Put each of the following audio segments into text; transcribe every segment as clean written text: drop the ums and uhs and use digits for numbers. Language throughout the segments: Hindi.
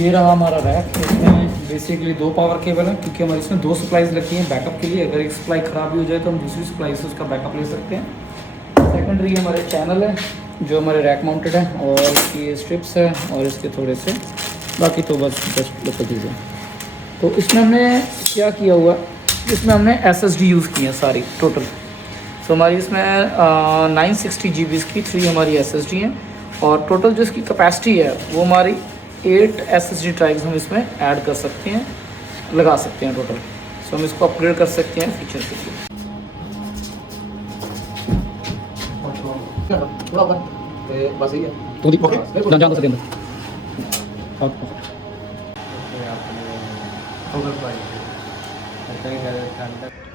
ये रहा हमारा रैक। इसमें बेसिकली 2 पावर केबल है, क्योंकि हमारे इसमें 2 सप्लाईज लगी हैं बैकअप के लिए। अगर एक सप्लाई ख़राब भी हो जाए तो हम दूसरी सप्लाई से उसका बैकअप ले सकते हैं। सेकेंडरी हमारे चैनल है जो हमारे रैक माउंटेड है, और इसकी ये स्ट्रिप्स है और इसके थोड़े से बाकी तो बस जस्ट लोकल चीज़ें। तो इसमें हमने क्या किया हुआ, इसमें हमने SSD यूज़ की है सारी टोटल। तो हमारी इसमें 960 GB की 3 हमारी SSD हैं, और टोटल जो इसकी कैपेसिटी है वो हमारी 8 SSD ड्राइव्स हम इसमें ऐड कर सकते हैं, लगा सकते हैं टोटल। सो हम इसको अपग्रेड कर सकते हैं फीचर के लिए। बस यही है तो ओके जान सकते हैं।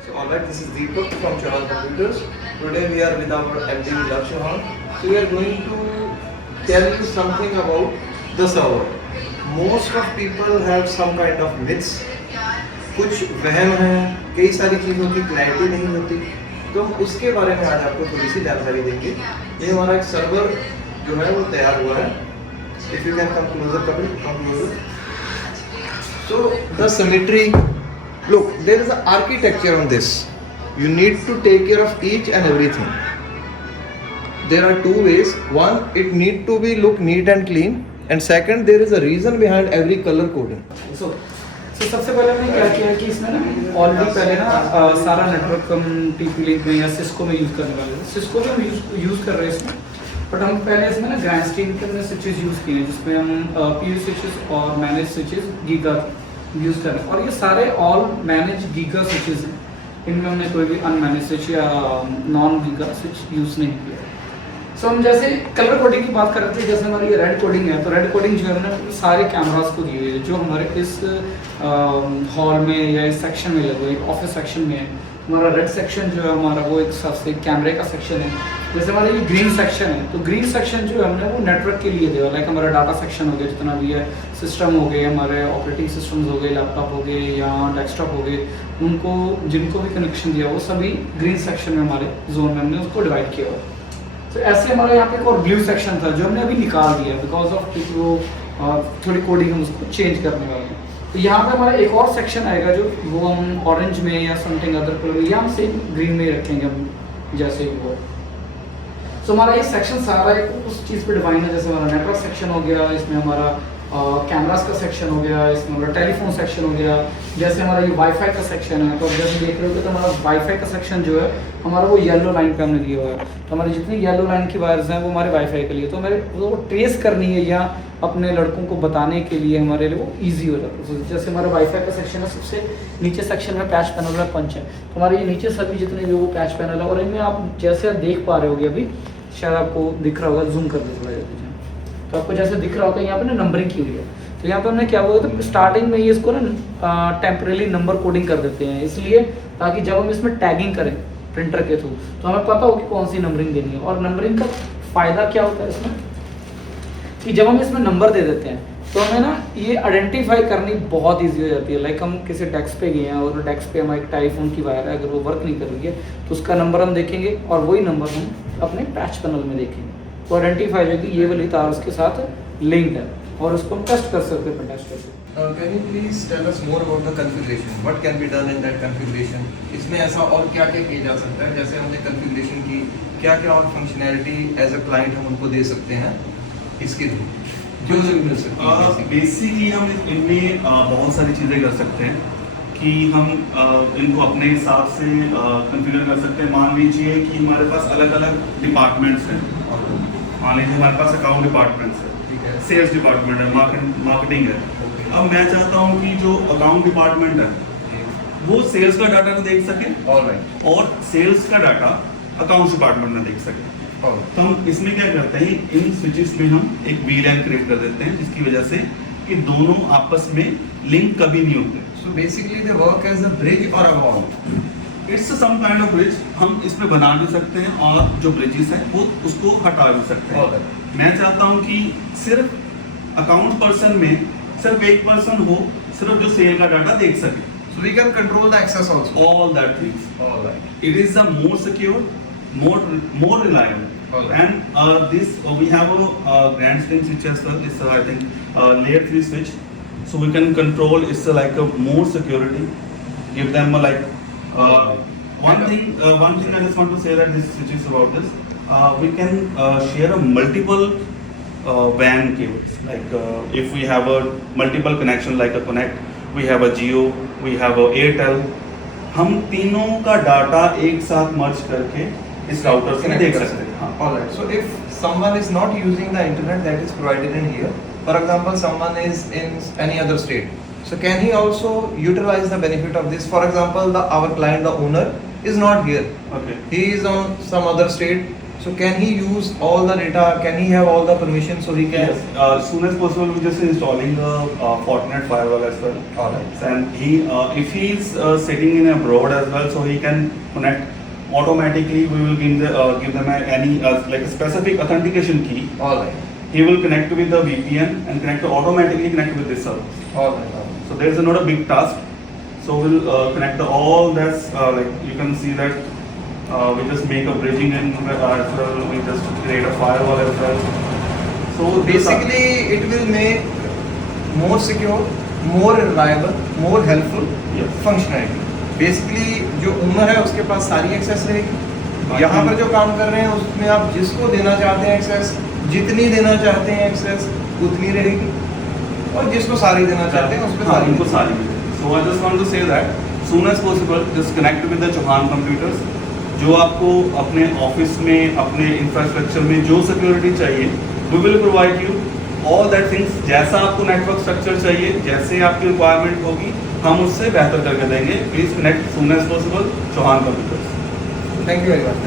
So alright, this is Deepak from Chauhan Computers. Today we are with our MD Love Chauhan. So we are going to tell you something about the server. Most of people have some kind of myths. कुछ वहम हैं, कई सारी चीज़ों की क्लैरिटी नहीं होती, तो हम उसके बारे में आज आपको थोड़ी सी जानकारी देंगे। ये हमारा एक सर्वर जो है वो तैयार हुआ है। If you can come closer, Kapil, come closer. So the symmetry. Look, there is an architecture on this. You need to take care of each and everything. There are 2 ways. One, it need to be look neat and clean. And second, there is a reason behind every color coding. So सबसे पहले हमने क्या किया कि इसमें ना ऑलरेडी पहले ना सारा नेटवर्क हम TP लिंक में या सिस्को में यूज़ करने वाले थे। सिस्को में हम यूज़ कर रहे हैं इसमें, बट हम पहले इसमें ना ग्रैंड स्ट्रीम के हमने स्विचेस यूज़ किए हैं, जिसमें हम PU स्विचेस और मैनेज स्विचेस गीगा यूज़ कर रहे हैं। और ये सारे ऑल मैनेज गीगा स्विचेस हैं, इनमें हमने कोई भी अनमैनेज स्विच या नॉन गीगा स्विच यूज़ नहीं किया। सो हम जैसे कलर कोडिंग की बात कर रहे थे, जैसे हमारी ये रेड कोडिंग है, तो रेड कोडिंग जो है हमने सारे कैमरास को दी हुई है जो हमारे इस हॉल में या इस सेक्शन में लगे हुए। ऑफिस सेक्शन में है हमारा रेड सेक्शन जो है हमारा वो एक हिसाब से कैमरे का सेक्शन है। जैसे हमारा ये ग्रीन सेक्शन है, तो ग्रीन सेक्शन जो है हमने वो नेटवर्क के लिए दिया, लाइक हमारा डाटा सेक्शन हो गया, जितना भी है सिस्टम हो गए, हमारे ऑपरेटिंग सिस्टम्स हो गए, लैपटॉप हो गए या डेस्कटॉप हो गए, उनको जिनको भी कनेक्शन दिया वो सभी ग्रीन सेक्शन में हमारे जोन में हमने उसको डिवाइड किया हुआ। तो ऐसे हमारा यहाँ पे एक और ब्लू सेक्शन था जो हमने अभी निकाल दिया बिकॉज ऑफ क्योंकि वो थोड़ी कोडिंग हम उसको चेंज करने वाले हैं। तो यहाँ पे हमारा एक और सेक्शन आएगा जो वो हम ऑरेंज में या समथिंग अदर कलर में या हम सेम ग्रीन में ही रखेंगे हम जैसे ही वो। सो हमारा ये सेक्शन सारा एक उस चीज़ पे डिफाइन है, जैसे हमारा नेटवर्क सेक्शन हो गया, इसमें हमारा कैमरास का सेक्शन हो गया, इसमें हमारा टेलीफोन सेक्शन हो गया, जैसे हमारा ये वाईफाई का सेक्शन है। तो जैसे देख रहे हो तो हमारा वाईफाई का सेक्शन जो है हमारा वो येलो लाइन पे हमने दिया हुआ है। तो हमारी जितनी येलो लाइन की वायर्स हैं वो हमारे वाईफाई के लिए, तो हमारे वो ट्रेस करनी है या अपने लड़कों को बताने के लिए हमारे लिए वो ईजी हो जाता है। जैसे हमारा वाईफाई का सेक्शन है, सबसे नीचे सेक्शन में पैच पैनल में पंच है, तो हमारे ये नीचे सभी जितने भी वो पैच पैनल है, और इनमें आप जैसे देख पा रहे होगे अभी शायद आपको दिख रहा होगा, जूम कर दे थोड़ा सा, तो आपको जैसे दिख रहा होगा यहाँ पे ना नंबरिंग की हुई है। तो यहाँ पे हमने क्या हुआ था स्टार्टिंग में ये इसको ना टेम्परेली नंबर कोडिंग कर देते हैं, इसलिए ताकि जब हम इसमें टैगिंग करें प्रिंटर के थ्रू तो हमें पता हो कि कौन सी नंबरिंग देनी है। और नंबरिंग का फ़ायदा क्या होता है इसमें कि जब हम इसमें नंबर दे देते हैं तो हमें ना ये आइडेंटिफाई करनी बहुत ईजी हो जाती है। लाइक हम किसी डेस्क पे गए हैं और डेस्क पे हमारे टेलीफोन की वायर है, अगर वो वर्क नहीं कर रही है तो उसका नंबर हम देखेंगे और वही नंबर हम अपने पैच पैनल में देखेंगे, तो आइडेंटिफाई हो कि ये वाली तार उसके साथ लिंक्ड है और उसको हम टेस्ट कर सकते हैं टेस्ट करके। Can you please tell us more about the configuration? What can be done in that configuration? इसमें ऐसा और क्या क्या किया जा सकता है? जैसे हमने configuration की, क्या क्या और functionality as a client हम उनको दे सकते हैं इसके थ्रू जो भी मिल सकती है? बेसिकली हम इनमें बहुत सारी चीज़ें कर सकते हैं कि हम इनको अपने हिसाब से कॉन्फ़िगर कर सकते हैं। मान लीजिए कि हमारे पास अलग अलग डिपार्टमेंट्स हैं, मान लीजिए हमारे पास अकाउंट डिपार्टमेंट्स है, सेल्स डिपार्टमेंट है, मार्केटिंग है। अब मैं चाहता हूँ कि जो अकाउंट डिपार्टमेंट है वो सेल्स का डाटा देख सके और सेल्स का डाटा अकाउंट्स डिपार्टमेंट में देख सके। तो हम इसमें क्या करते हैं, इन स्विचेस में हम एक VLAN क्रिएट कर देते हैं जिसकी वजह से कि दोनों आपस में लिंक कभी नहीं होते। So basically they work as a bridge or a wall. It's some kind of bridge. हम इसमें बना भी सकते हैं और जो ब्रिजेस हैं वो उसको हटा भी सकते हैं। मैं चाहता हूँ कि सिर्फ अकाउंट पर्सन में सिर्फ एक पर्सन हो सिर्फ जो सेल का डाटा देख सके। So we can control the access also. All that things. All right. It is the more secure, more reliable. All right. And this we have a grand string switch as well. It's I think layer 3 switch. so we can control. It's like a more security. Give them a like one thing. One thing I just want to say that this which is about this. We can share a multiple WAN cables. Like if we have a multiple connection like a Connect, we have a Jio, we have a Airtel. हम तीनों का डाटा एक साथ मर्ज करके इस राउटर से देख सकते हैं. हाँ. Alright, so if someone is not using the internet that is provided in here, for example, someone is in any other state, so can he also utilize the benefit of this? For example, our client, the owner, is not here. Okay. He is on some other state. So can he use all the data? Can he have all the permission so he can? Yes. As soon as possible, we just installing a Fortinet firewall as well. Alright. And he, if he is sitting in abroad as well, so he can connect automatically. We will give them any like a specific authentication key. Alright. He will connect with the VPN and automatically connect with this service. Alright. So there is not a big task. So we'll connect all that. Like you can see that we just make a bridging in as well. We just create a firewall as well. So Basically, it will make more secure, more reliable, more helpful Yes. functionality. Basically, जो ओनर है उसके पास सारी एक्सेस रहेगी. यहाँ पर जो काम कर रहे हैं उसमें आप जिसको देना चाहते हैं एक्सेस, जितनी देना चाहते हैं एक्सेस उतनी रहेगी, और जिसको सारी देना चाहते हैं उस पर सारी. उनको सारी मिलेगी. So I just want to say that soon as possible, just connect with the Chauhan computers. जो आपको अपने ऑफिस में, अपने इंफ्रास्ट्रक्चर में जो सिक्योरिटी चाहिए, we will provide you all that things. जैसा आपको नेटवर्क स्ट्रक्चर चाहिए, जैसे आपकी रिक्वायरमेंट होगी, हम उससे बेहतर करके देंगे. Please connect soon as possible, Chauhan computers. Thank you very much.